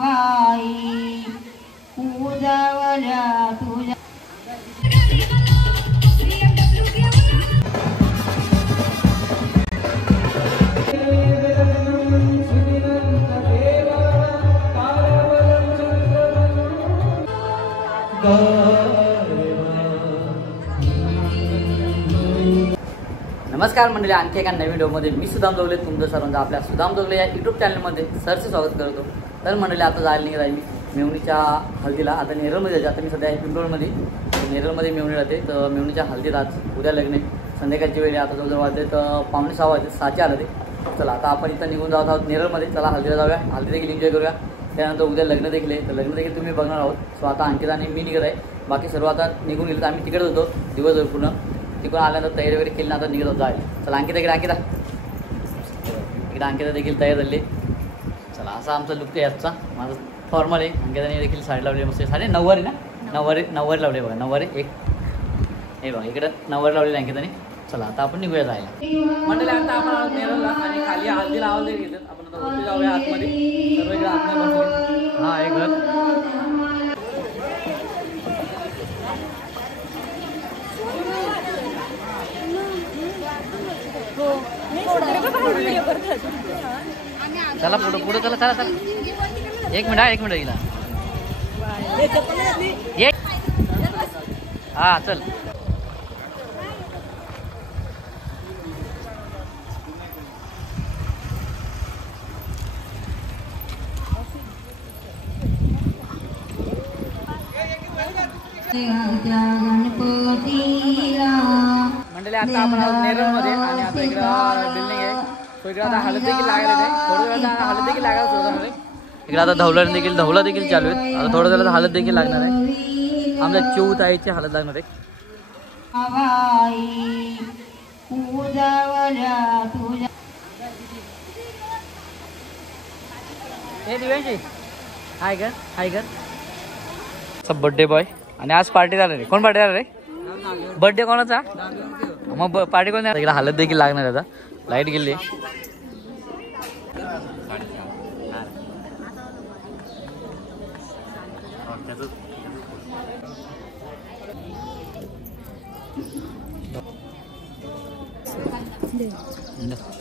बाई उजावल्या तुझ्या नमस्कार मंडळी, आणखी एका नवीन व्हिडिओमध्ये मी सुदाम जोगले तुमचं सर्वांचं आपल्या सुदाम जोगले या यूट्यूब चॅनलमध्ये सरचे स्वागत करतो. तर मंडळी आता जायला निघत आहे मी मेवणीच्या हळदीला. आता नेरळमध्ये जाते. आता मी सध्या आहे पिंपळमध्ये. नेरळमध्ये मेवणी राहते. तर मेवणीच्या हळदीत आज उद्या लग्न आहे. संध्याकाळची वेळ आता जवळजवळ वाजते तर 5:45 वाजते, 6चे आले ते. चला आता आपण इथं निघून जात आहोत नेरळमध्ये. चला हळदीला जाऊया, हळदी देखील एन्जॉय करूया. त्यानंतर उद्या लग्न देखील आहे. तर लग्न देखील तुम्ही बघणार आहोत. सो आता अंकिता आणि मी निघत आहे. बाकी सर्व आता निघून गेलं. तर आम्ही तिकडेच होतो दिवसभर पूर्ण. तिकडून आल्यानंतर तयारी वगैरे केली ना, आता निघत जायला. चला अंकिता इकडे अंकिता देखील तयार झाली. चला असा आमचा लुक आहे आजचा. माझं फॉर्मल आहे. अंकिताने देखील साडी लावली मस्त. साडी नऊवारी ना, नऊवारी लावली बघा. नऊवारी एक हे बघा इकडं नऊवारी लावलेली अंकिताने. चला आता आपण निघूया जायला. मंडळी आता आपण नेरळला आणि खाली हळदी लावले घेतलं. आपण आता वरती जाऊया आतमध्ये. सर्व इकडे आतमध्ये बसले. हा हे घर चला पुढे चला चला चला. एक मिनिट गेला. हा चल. मंडळी आता आपण नेरळमध्ये आणि आता इकडं बिल्डिंग आहे. तो इकडे आता हळद देखील लागायला आहे. थोड्या वेळात हळद देखील लागायला सुरुवात झाली. इकडे आता धवला देखील चालू आहे. आता थोड्या वेळात हळद देखील लागणार आहे. आमच्या चिऊ ताईची हळद लागणार आहे. हे दिव्यांशी हाय कर सब बर्थडे बॉय. आणि आज पार्टी झालं रे. कोण पार्टी झालं रे? बर्थडे कोणाचा? मग पार्टी कोण? इकडे हळद देखील लागणार आहे. आता लाईट गेली.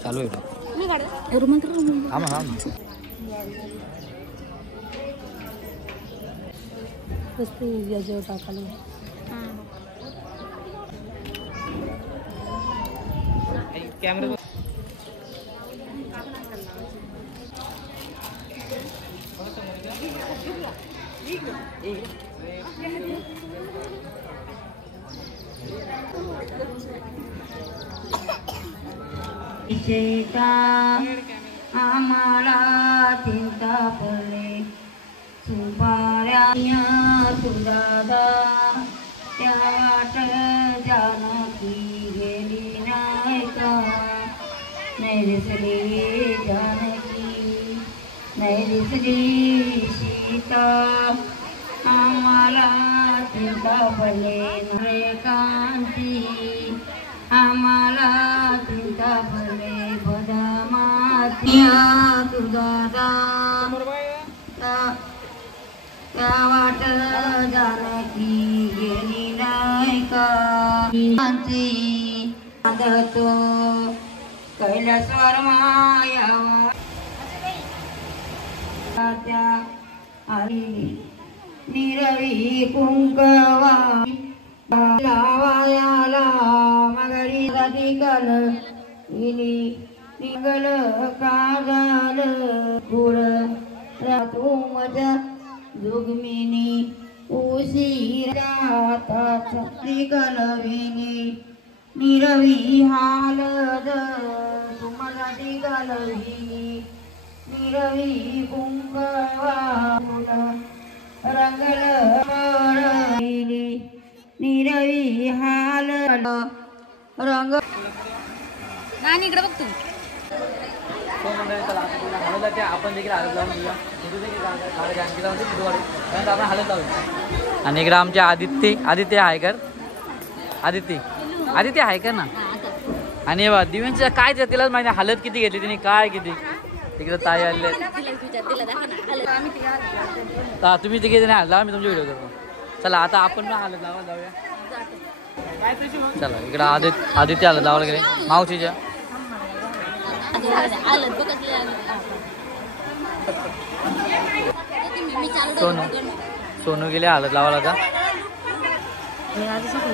चालू आहे टाकायला. कॅमेरा आम्हाला चिंता पडले सुपाऱ्या तुझा त्या वाट जानकी गेली नाही का? नाही दिसली जानकी, नाही दिसली सीता. आम्हाला चिंता पडले रे कांती, आम्हाला चिंता पडले बदमातिया तुझा त्या वाट जानकी गेली नाही का? आदतो कैलासवर मायावा त्या आली निरवी कुंकवा लावायाला मगरी जाती काल इली निगल काजल गुळ रातू मजा जोगमिनी उशीरा छत्री कलविनी निरवी हालद तुमसाठी कलविनी निरवी कुंकवा रंगल निरवी हालद रंग नानी इकडे बघ तू. आपण देखील हळद लावून घेऊया. आपण हळद लावूया. आणि इकडे आमचे आदित्य हायकर आदित्य हायकर ना. आणि दिव्यांच्या काय तिलाच माहिती हळद किती घेतली तिने, काय किती तिकडे ताई आले. तुम्ही तिघे जण आला, मी तुमची व्हिडिओ करतो. चला आता आपण पण हालत लावा जाऊया. चला इकडं आदित्य हालत लावायला गेले मावशीच्या. सोनू गेले हालत लावायला आता.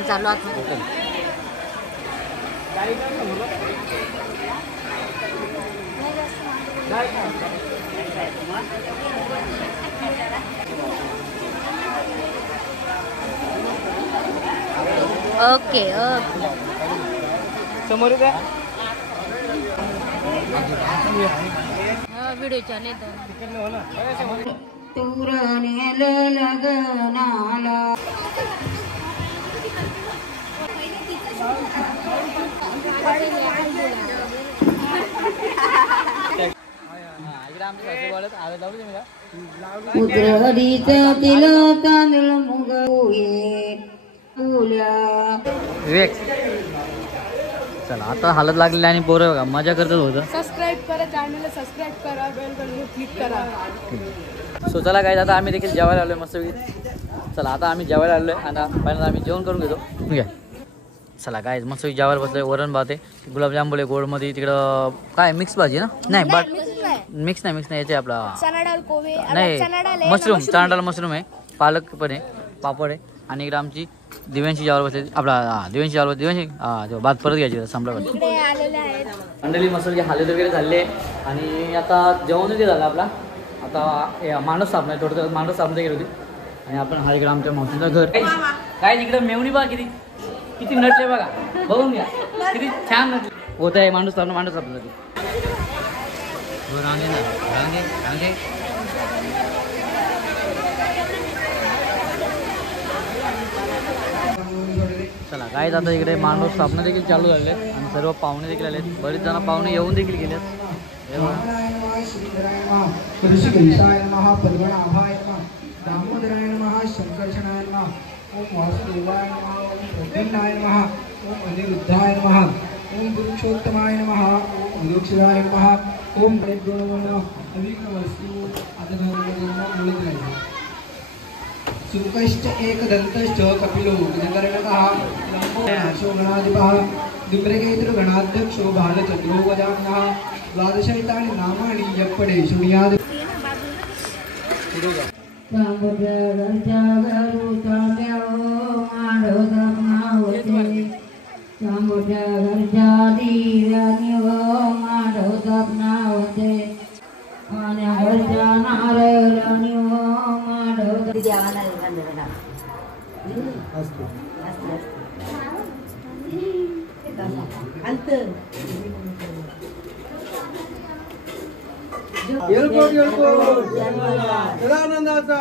चालू ओके ओके समोर व्हिडिओ चालू तुरनेल लगनाला उतरडीच तिल तांदूळ मुग विवेक. चला आता हालत लागलेली आणि पोरं बघा मजा करतच होतं. सबस्क्राईब करा, चॅनलला सबस्क्राईब करा, बेल बटन क्लिक करा. सो चला काय आता आम्ही देखील जेवायला आलोय मस्त. चला आता आम्ही जेवायला आलोय. आता पहिल्यांदा आम्ही जेवण करून घेतो. ठीक आहे. चला काय मस्त जेवायला बसलोय. वरण भात आहे, गुलाबजामुन आहे गोडमध्ये. तिकडं काय मिक्स भाजी ना? नाही मिक्स नाही याचे आपला नाही मशरूम, चणा डाळ मशरूम आहे, पालक पण आहे, पापड आहे. आणि इकडे आमची दिव्यांशी जेवायला बसले. आपला दिव्यांशी भात परत घ्यायची संपला. मंडळी मस्त हालत वगैरे झाले आणि आता जेवण वगैरे झालं आपला. आता माणूस सापणे थोडं माणूस सापणे गेली होती. आणि आपण हा इकडे आमच्या मावशीचं घर काय तिकडं मेवणी बघा किती नटले बघा, बघून घ्या किती छान नटले होत आहे. माणूस सापणे चला काय आता इकडे माणूस स्थापना देखील चालू झाले आणि सर्व पाहुणे देखील आले. बरेच जण पाहुणे येऊन देखील गेलेत. दामोदराय नमः, शंकर्षणाय नमः, ओम वासुदेवाय नमः, ओम प्रद्युम्नाय नमः, ओम अनिरुद्धाय नमः, ओम पुरुषोत्तमाय नमः, ओम अदोक्षराय नमः, ओम प्रेद्यो नमः. अविघ्नवस्तु अदघर्मदेवः सुमुखश्च एकदन्तश्च कपिलो गजकर्णकः लम्बोनाशो गणाधिपः दुम्रकेतुर्गणाध्यक्षो बालचन्द्रो गजाननः. द्वादशैतानि नामानि यप्पडे शृणुयात्. सदानंदाचा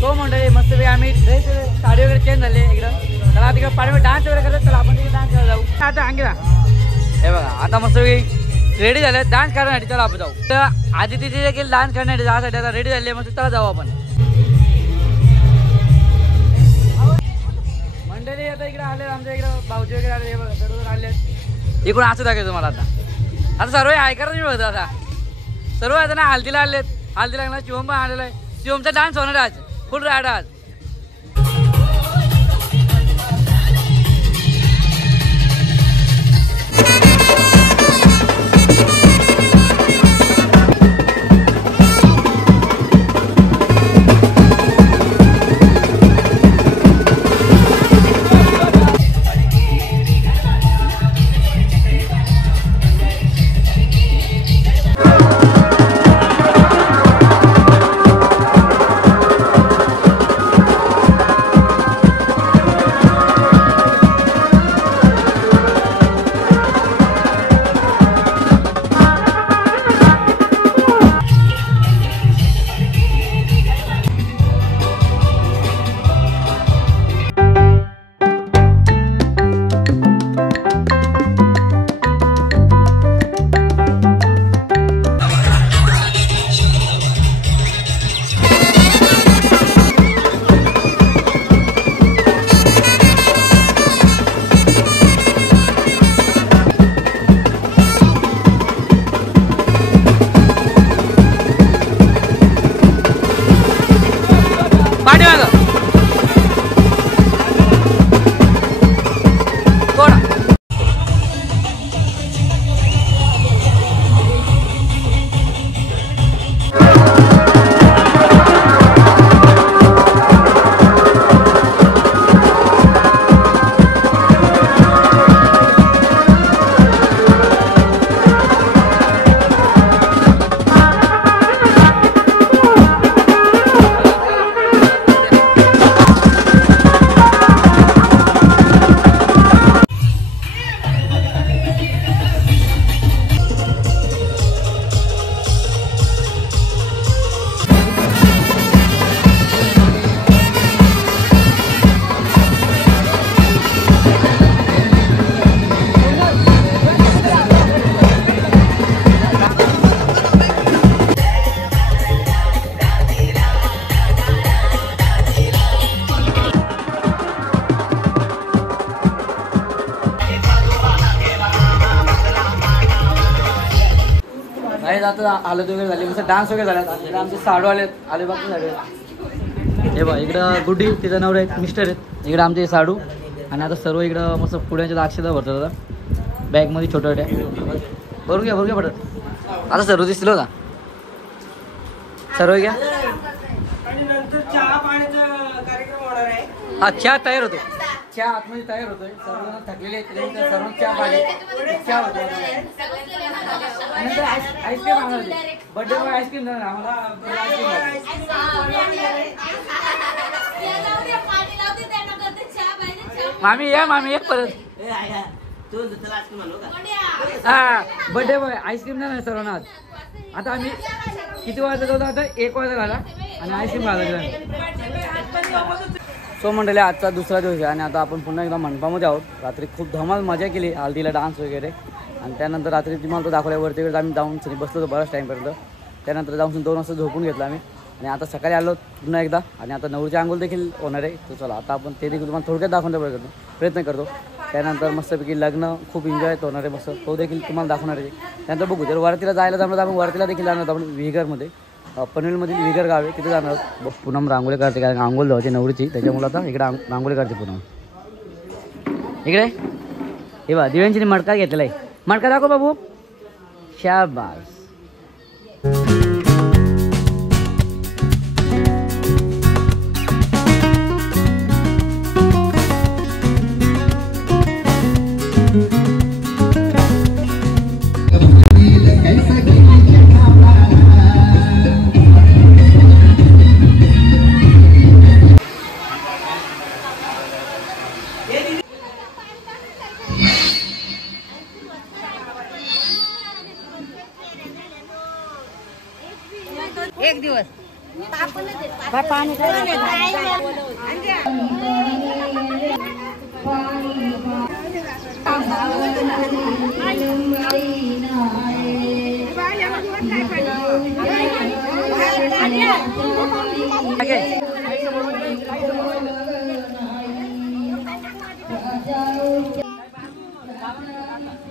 तो मंडळी मस्त आम्ही साडी वगैरे चेंज झाले एकदम. चला तिकडे पाण्यावर डान्स वगैरे करत. चला आपण तिकडे डान्स करायला जाऊ. आता अंगिरा हे बघा आता मस्त रेडी झाले डान्स करण्यासाठी. चला आपण जाऊ. तर आधी तिथे देखील डान्स करण्यासाठी जाण्यासाठी आता रेडी झाले मस्त. चला जाऊ आपण. मंडळी आता इकडे आले आमच्या इकडे भाऊजी वगैरे आले. हे बघा सर्व आले. इकडून असं दाखवतो तुम्हाला. आता सर्व ऐकत मी बघतो. आता सर्व आता ना हल्दीला आलेत. हल्दी लागणार. शिवम पण आलेला आहे. शिवमचा डान्स होणार आज फुल राड आज. आता हालत वगैरे झाली मस्त डान्स वगैरे झाला. इकडे आमचे साडू आलेत अलिबागचे साडू. हे बघ इकडं गुड्डी तिचा नवरा आहेत मिस्टर आहेत. इकडे आमचे साडू आणि आता सर्व इकडं मस्त पुण्याच्या अक्षता भरतात आता बॅगमध्ये छोट्या छोट्या. भरून घ्या पडत. आता सर्व दिसतील होता सर्व घ्या. हा चहा तयार होतो. चहा आतमध्ये तयार होतोय. सर्वजण थकलेले आहेत सर्व चहा पाहिजे. चहा होतो आईस्क्रीम आणणार होते. बर्थडे बॉय आईस्क्रीम देणार आम्हाला. मामी या मामी एक परत. हा बर्थडे बॉय आईस्क्रीम देणार सर्वांना आज. आता आम्ही किती वाजता होतो आता 1 वाजता झाला आणि आईस्क्रीम घालायचं. सो मंडळी आजचा दुसरा दिवस आहे आणि आता आपण पुन्हा एकदा मंडपामध्ये आहोत. रात्री खूप धमाल मजा केली हल्दीला डान्स वगैरे आणि त्यानंतर रात्री तुम्हाला तो दाखवल्यावरती वेळ आम्ही जाऊन सरी बसलो होतो बराच टाईमपर्यंत. त्यानंतर जाऊन 2 वाजता झोपून घेतला आम्ही आणि आता सकाळी आलो पुन्हा एकदा आणि आता नवरीची आंघोळ देखील होणार आहे. तो चला आता आपण ते देखील तुम्हाला थोडक्यात दाखवण्याचा प्रयत्न करतो. त्यानंतर मस्तपैकी लग्न खूप एन्जॉय होणार आहे मस्त तो देखील तुम्हाला दाखवणार आहे. त्यानंतर बघू जर वरतीला जायला जमलं तर आपण वरतीला देखील जाणार आहोत. आपण विघरमध्ये पनवेलमधील विघर गाव आहे तिथे जाणार आहोत. पूनम रांगोळी काढते कारण आंघोळ जायची नवरीची त्याच्यामुळे आता इकडे रांगोळी काढते पूनम. इकडे हे बा दिव्यांची मडका घेतलेला आहे. मडका दाखव बाबू. शाबास. एक दिवस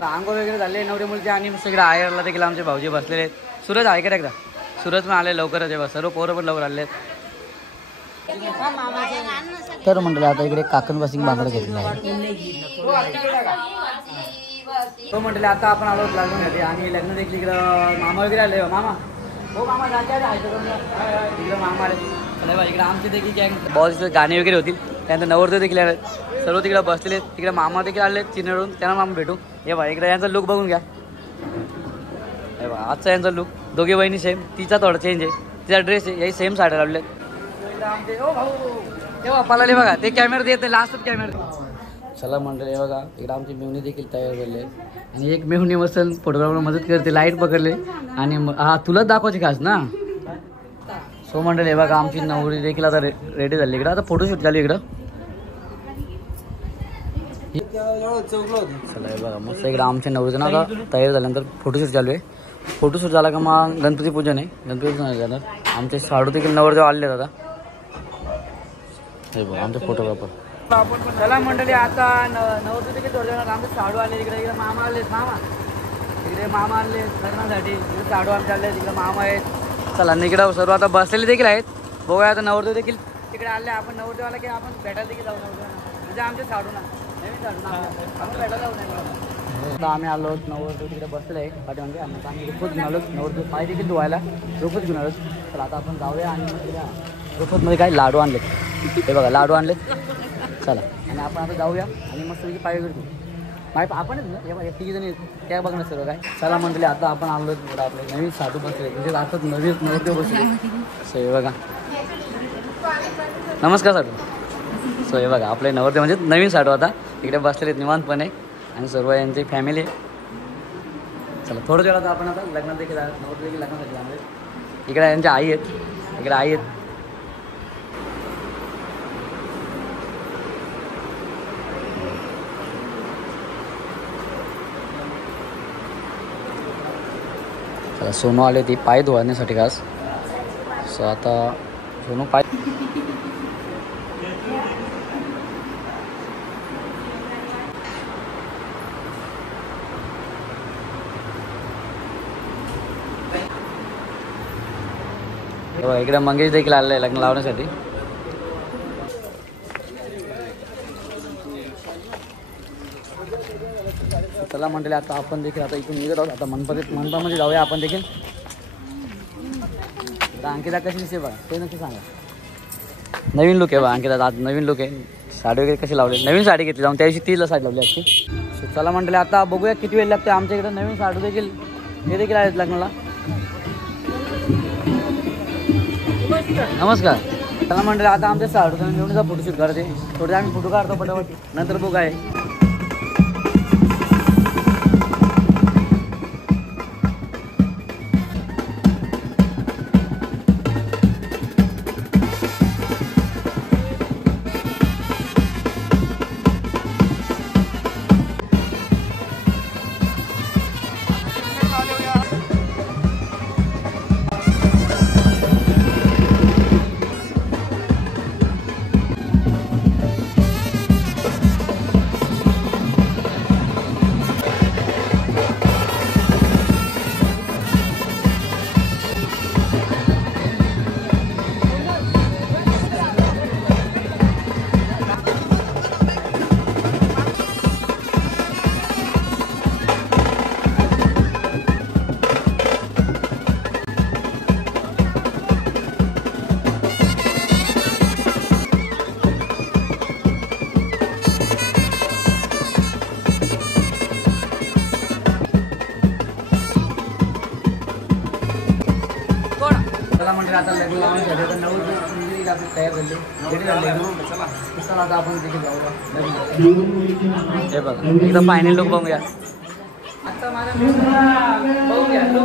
आंघोळ वगैरे झाले नवरे मुलचे आणि सगळे आयरला देखील आमचे भाऊजी बसलेले आहेत. सूरज आहे का एकदा. सूरज पण आले लवकरच आहे. सर्व पोरं पण लवकर आले आहेत. तर म्हटलं आता इकडे काकण बसिंग बांगडा घेतला आहे. तो म्हटलं आता आपण आलो लग्नासाठी आणि लग्न देखील इकडं मामा वगैरे आले. मामा हो मामा इकडं मामा आले. चला इकडे आमचे देखील गँग बॉस गाणे वगैरे होतील. त्यानंतर नवरदेव देखील आले सर्व तिकडे बसलेले. तिकडे मामा देखील आले चिनळून त्यांना मामा भेटू. हे बा इकडे यांचा लुक बघून घ्या. हे बा आजचा यांचा लुक दोघे बहिणी सेम. तिचा थोडा चेंज आहे. तिचा ड्रेस आहे. याही सेम साड्या लावले. तेव्हा पळाले बघा ते कॅमेरा देत लास्टच कॅमेरा. चला मंडळी हे बघा इकडे आमची मेहुणी देखील तयार झाली आहे आणि एक मेहुणी मस्त फोटोग्राफर मदत करते. लाईट पकडले आणि हा तुलाच दाखवायची खास ना. सो मंडळी हे बघा आमची नवरी देखील आता रेडी झाली. इकडं आता फोटोशूट झाली इकडं. चला हे बघा मस्त इकडं आमच्या नवरीचं ना आता तयार झाल्यानंतर फोटोशूट चालू आहे. फोटोशूट झाला का मग गणपती पूजन आहे. गणपती पूजन झालं आमचे साडू देखील नवरदेव आले आता. हे बघा आमचे फोटोग्राफर. चला मंडळी आता नवरदेव देखील थोड्या वेळात आमचे साडू आले. इकडे इकडे मामा आले. मामा इकडे मामा आले लग्नासाठी. इकडे साडू आमचे आले. तिकडे मामा आहेत. चला इकडं सर्व आता बसलेले देखील आहेत. बघूया आता नवरदेव देखील तिकडे आले. आपण नवरदेव आला की आपण भेटायला देखील जाऊ म्हणजे आमचे साडू ना नवीन साडू ना आपण भेटायला जाऊ नाही. आता आम्ही आलो नवरदेव तिकडे बसले आहे पाठीमागे आणि आता आम्ही रुखवत घेऊन आलो. नवरदेव पाय देखील धुवायला रुखवत घेऊन आलो. तर आता आपण जाऊया आणि रुखवतमध्ये काय लाडू आणलेत. हे बघा लाडू आणलेत. चला आणि आपण आता जाऊया आणि मस्त पाय वगैरे पाय आपणच ना हे तिघी जणी त्या बघणार सर्व काय. चला म्हटले आता आपण आलो आपले नवीन साधू बसले म्हणजे आता नवीन नवरदेव बसले. सो हे बघा नमस्कार साधू. सो हे बघा आपले नवरदेव म्हणजे नवीन साधू आता इकडे बसलेले निवांतपणे आणि सर्व यांची फॅमिली. चला थोडं वेळात आपण आता लग्नात देखील नवरदेव देखील लग्नासाठी आले. इकडे यांच्या आई आहेत. इकडे आई आहेत. चला सोनू आले ती पाय धुवाण्यासाठी खास. सो आता सोनू पाय बघा इकडे मंगेश देखील आलेला आहे लग्न लावण्यासाठी. चला मंडळी आता आपण देखील आता इथून निघत आहोत. आता मंडपामध्ये जाऊया आपण देखील. आता अंकिता कशी दिसते बघा ते नक्की सांगा. नवीन लुक आहे बघा अंकिता, आज नवीन लुक आहे. साडी वगैरे कशी लावली, नवीन साडी घेतली जाऊन त्या दिवशी 30ला साडी लावली असते. चला मंडळी आता बघूया किती वेळ लागते. आमच्या इकडे नवीन साडू देखील हे देखील आहेत लग्नाला. नमस्कार. चला मंडळी आता आमच्या साडू निवडूनचा फोटोशूट करते. थोडे आम्ही फोटो काढतो पटापट, नंतर बघू आहे. चला म्हणजे आता लग्न लावण्यासाठी आता 9 दिवस आपली तयार झाली, रेडी झाली. चला आता आपण तिथे जाऊया. हे बघा एकदम फायनल लुक बघूया. आता माझ्या बघूया लोक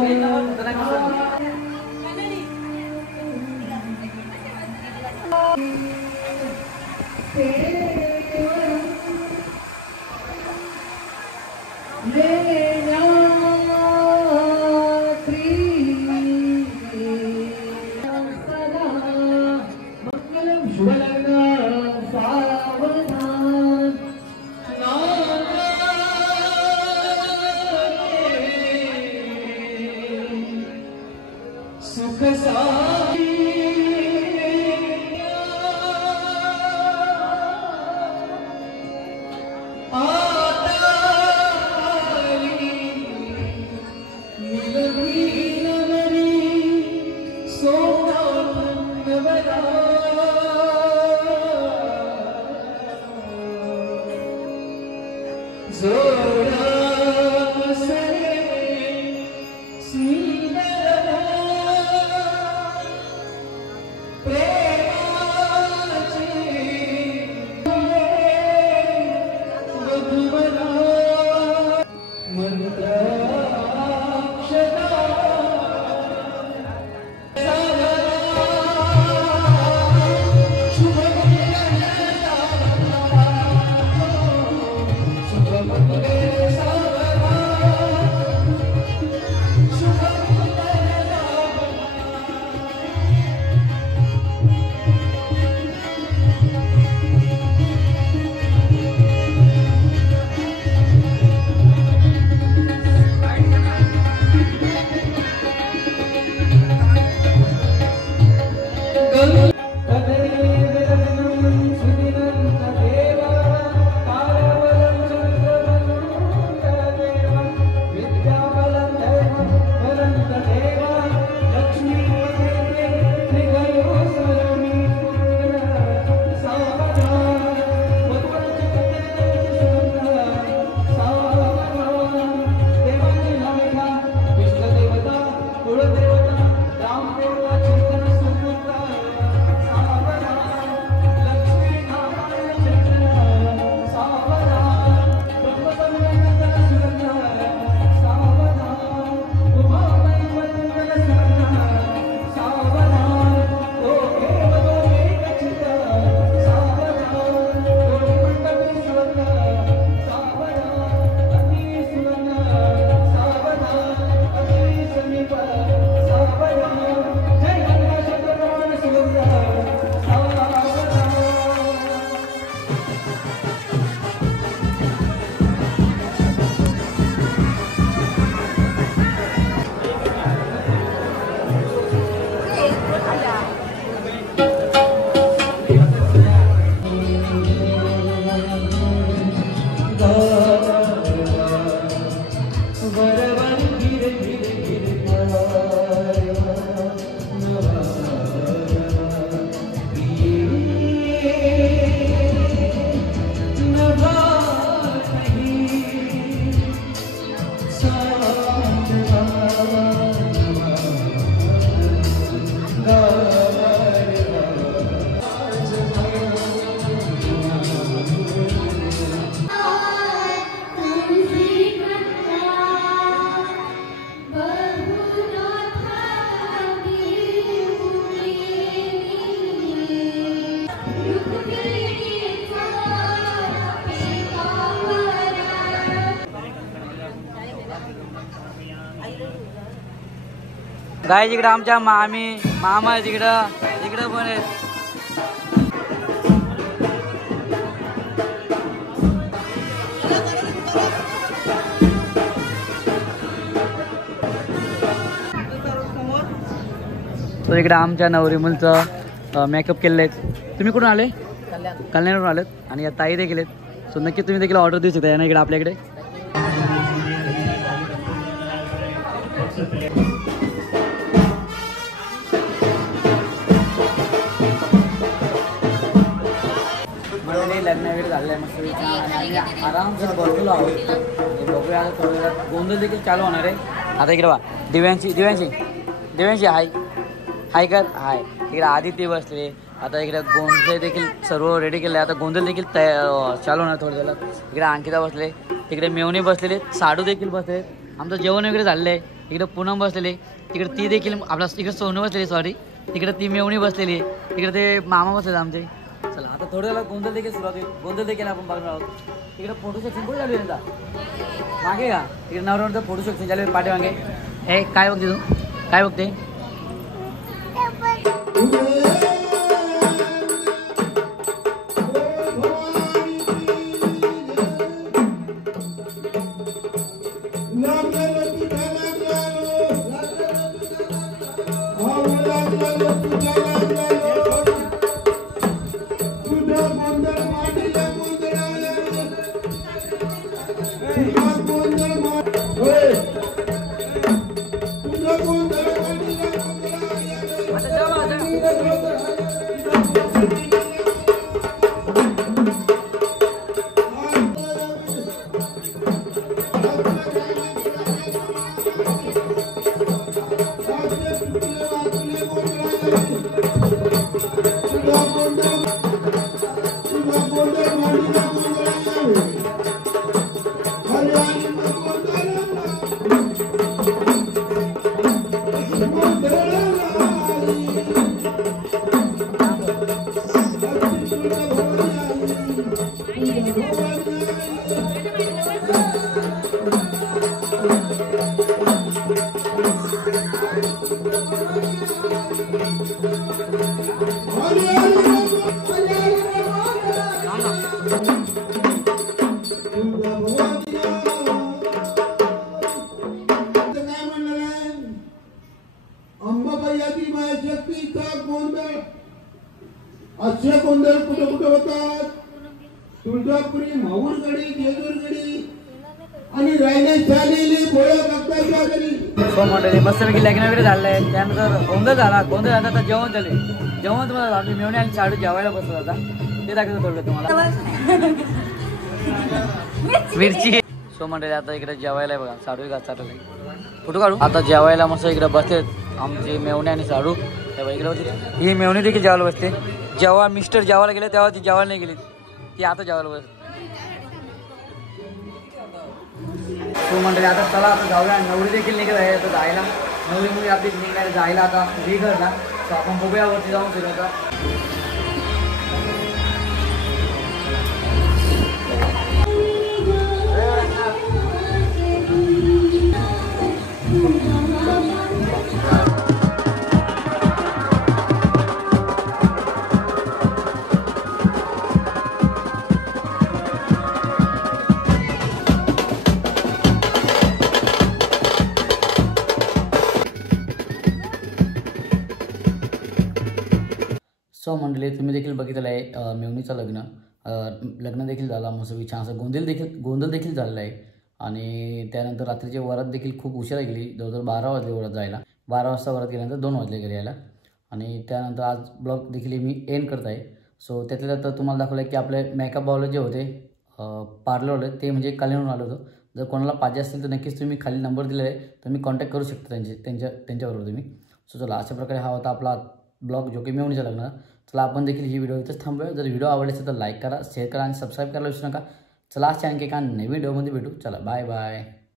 Yes. गाय जिकडं आमच्या मामा आहे तिकडं पण आहे. तो इकडे आमच्या नवरी मुलचं मेकअप केलेलं आहे. तुम्ही कुठून आले? कल्याणवरून आलेत. आणि या ताई देखील आहेत. सो नक्की तुम्ही देखील ऑर्डर देऊ शकता ना इकडे आपल्याकडे. लग्न वगैरे झालेलं आहे मस्त आरामशीर बसलो आहोत. बघूया आता थोडं गोंधळ देखील चालू होणार आहे. आता इकडे बा दिव्यांशी हाय कर हाय. इकडे आदित्य बसले. आता इकडे गोंधळ देखील सर्व रेडी केले. आता गोंधळ देखील चालू होणार थोडं झालं. इकडे अंकिता बसले. तिकडे मेवणी बसलेले. साडू देखील बसले. आमचं जेवण वगैरे झालेलं आहे. इकडे पूनम बसलेले. तिकडे ती देखील आपला इकडे सोनू बसलेली सॉरी. तिकडे ती मेवणी बसलेली आहे. तिकडे ते मामा बसलेले आमचे. चला आता थोडं झालं गोंधळ देखील सुरुवात होईल. गोंधळ देखील आपण बघणार आहोत. तिकडे फोटो सेक्शन कुठे चालू आहे त्यांचा मागे का तिकडे नवऱ्यावरचं फोटो सेक्शन चालू आहे पाठीमागे. हे काय बघते तू काय बघते? असे गोंधळ कुठे कुठे होतात. तुळजापुरी, माहूरगडी, जेजूरगडी आणि रायने चालेली बोळ्या बघतायच्या घरी. हो मंडळी मस्तपैकी लग्न वगैरे झालं आहे. त्यानंतर गोंधळ झाला. गोंधळ झाला तर जेवण झाले. जेवण तुम्हाला आपली मेवणी आणि साडू जेवायला बसत होता ते दाखवतो थोडं तुम्हाला. मिरची सो मंडळी आता इकडे जेवायला आहे बघा. साडू घात चालू फोटो काढू. आता जेवायला मस्त इकडे बसते आमची मेवणी आणि साडू. तेव्हा इकडे होती ही मेवणी देखील जेवायला बसते. जेव्हा मिस्टर जेवायला गेले तेव्हा ती जेवायला नाही गेली. ती आता जेवायला बस. तो मंडळी आता चला आता जाऊया. नवरी देखील निघत आहे आता जायला. नवरी मुली आपली निघायला जायला आता घरला. तर आपण बघूया वरती जाऊन फिरायचा. सो मंडळी तुम्ही देखील बघितलं आहे मेवणीचं लग्न. लग्न देखील झाला, मस्त छान असं गोंधळ देखील झालेला आहे. आणि त्यानंतर रात्रीची वरात देखील खूप उशिरा गेली, जवळजवळ 12 वाजले वरात जायला. 12 वाजता वरात गेल्यानंतर 2 वाजले घरी यायला. आणि त्यानंतर आज ब्लॉग देखील मी एंड करत आहे. सो त्यातल्या तर तुम्हाला दाखवलं की आपले मेकअप बावले जे होते पार्लरवाले ते म्हणजे कल्याणहून आलं होतं. जर कोणाला पाहिजे असतील तर नक्कीच तुम्ही खाली नंबर दिलेला आहे, तर मी कॉन्टॅक्ट करू शकता त्यांच्याबरोबर तुम्ही. सो चला, अशा प्रकारे हा होता आपला ब्लॉग जो की मेवणीच्या लग्नात. चला, आपण देखील ही व्हिडिओ इथंच थांबूया. जर व्हिडिओ आवडले असेल तर लाईक करा, शेअर करा आणि सबस्क्राईब करायला विसरू नका. चला, आज आणखी एका नवीन व्हिडिओमध्ये भेटू. चला, बाय बाय.